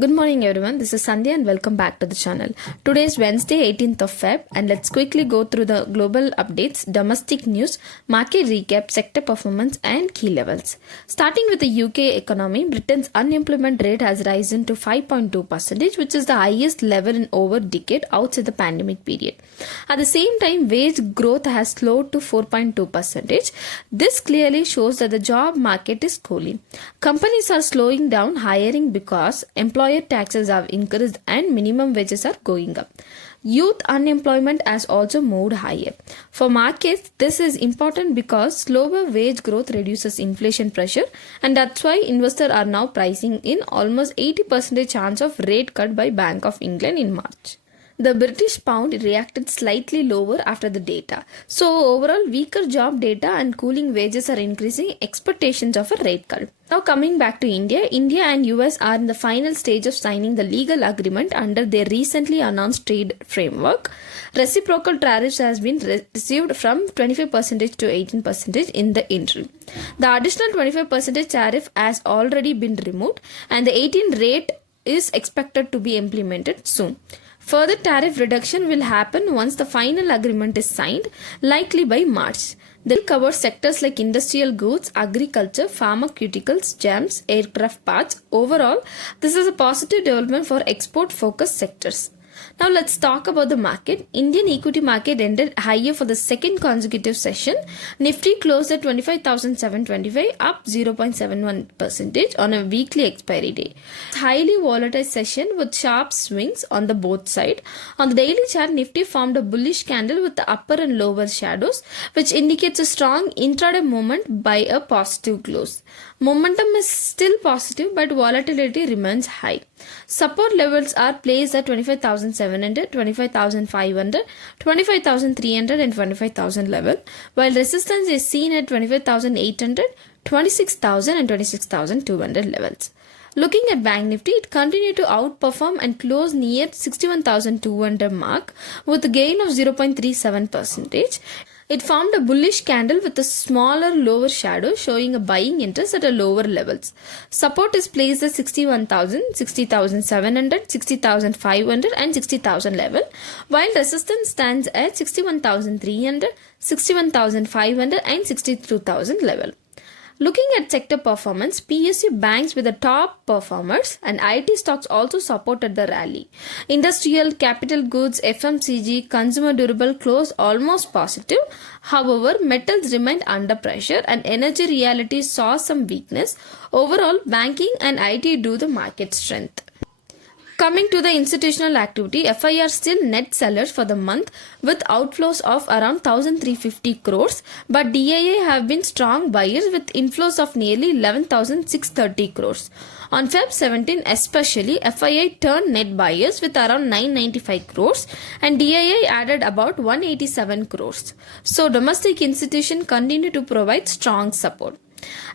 Good morning everyone, this is Sandhya and welcome back to the channel. Today is Wednesday 18th of Feb and let's quickly go through the global updates, domestic news, market recap, sector performance and key levels. Starting with the UK economy, Britain's unemployment rate has risen to 5.2%, which is the highest level in over a decade outside the pandemic period. At the same time, wage growth has slowed to 4.2%. This clearly shows that the job market is cooling. Companies are slowing down hiring because employer taxes have increased and minimum wages are going up. Youth unemployment has also moved higher. For markets, this is important because slower wage growth reduces inflation pressure, and that's why investors are now pricing in almost 80% chance of rate cut by Bank of England in March. The British pound reacted slightly lower after the data. So overall, weaker job data and cooling wages are increasing expectations of a rate cut. Now coming back to India, India and US are in the final stage of signing the legal agreement under their recently announced trade framework. Reciprocal tariffs has been received from 25% to 18% in the interim. The additional 25% tariff has already been removed and the 18 rate is expected to be implemented soon. Further tariff reduction will happen once the final agreement is signed, likely by March. They will cover sectors like industrial goods, agriculture, pharmaceuticals, gems, aircraft parts. Overall, this is a positive development for export-focused sectors. Now let's talk about the market. Indian equity market ended higher for the second consecutive session. Nifty closed at 25,725, up 0.71% on a weekly expiry day. Highly volatile session with sharp swings on the both sides. On the daily chart, Nifty formed a bullish candle with the upper and lower shadows, which indicates a strong intraday movement by a positive close. Momentum is still positive, but volatility remains high. Support levels are placed at 25,700, 25,500, 25,300 and 25,000 level, while resistance is seen at 25,800, 26,000 and 26,200 levels. Looking at Bank Nifty, it continued to outperform and close near 61,200 mark with a gain of 0.37%. It formed a bullish candle with a smaller lower shadow showing a buying interest at a lower levels. Support is placed at 61,000, 60,700, 60,500 and 60,000 level, while resistance stands at 61,300, 61,500 and 62,000 level. Looking at sector performance, PSU banks were the top performers and IT stocks also supported the rally. Industrial, capital goods, FMCG, consumer durable closed almost positive. However, metals remained under pressure and energy reality saw some weakness. Overall, banking and IT drew the market strength. Coming to the institutional activity, FIR still net sellers for the month with outflows of around 1,350 crores, but DIA have been strong buyers with inflows of nearly 11,630 crores. On Feb 17 especially, FII turned net buyers with around 995 crores and DIA added about 187 crores. So domestic institutions continue to provide strong support.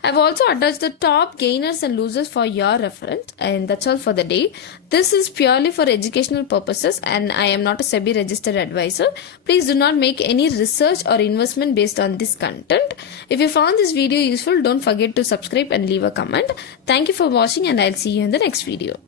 I've also attached the top gainers and losers for your reference, and that's all for the day. This is purely for educational purposes and I am not a SEBI registered advisor. Please do not make any research or investment based on this content. If you found this video useful, don't forget to subscribe and leave a comment. Thank you for watching and I'll see you in the next video.